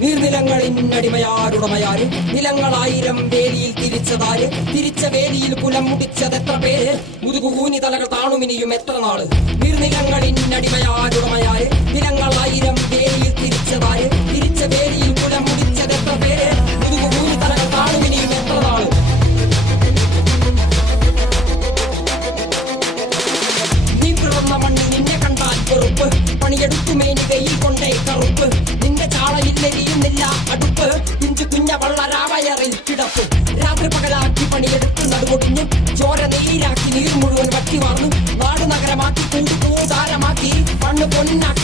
നീർനിലങ്ങളിന്നടിമയാരുടമയാര് നിലങ്ങളായിരം വേലിയിൽ തിരിച്ചതാര് തിരിച്ച വേലിയിൽ കുലം മുടിച്ചതെത്ര പേര് മുതുകുകൂനി തലകൾ താണുമിനിയും എത്ര നാള് നീർനിലങ്ങളിന്നടിമയാരുടമയാര് നിലങ്ങളായിരം വേലിയിൽ തിരിച്ചതാര് തിരിച്ച വേലിയിൽ കുലം മുടിച്ചതെത്ര പേര് മുതുകുകൂനി തലകൾ താണുമിനിയും എത്ര നാള് നീ പിറന്ന മണ്ണിൽ നിന്നെ കണ്ടാൽ വെറുപ്പ് പണിയെടുത്തു മേനികയിൽ കൊണ്ടേ കറുപ്പ് നിന്റെ ചാളയില്ലെരിയുന്നില്ല അടുപ്പ് ഇഞ്ചു കുഞ്ഞ വള്ളരാവയറിൽ കിടപ്പ് രാത്രി പകലാക്കി പണിയെടുത്ത് നടുകൊടിഞ്ഞു ചോര നീരാക്കി നീർ മുഴുവൻ വറ്റി വാർന്നു നാട് നഗരമാക്കി കൂടാരമാക്കി മണ്ണ് പൊന്നാക്കി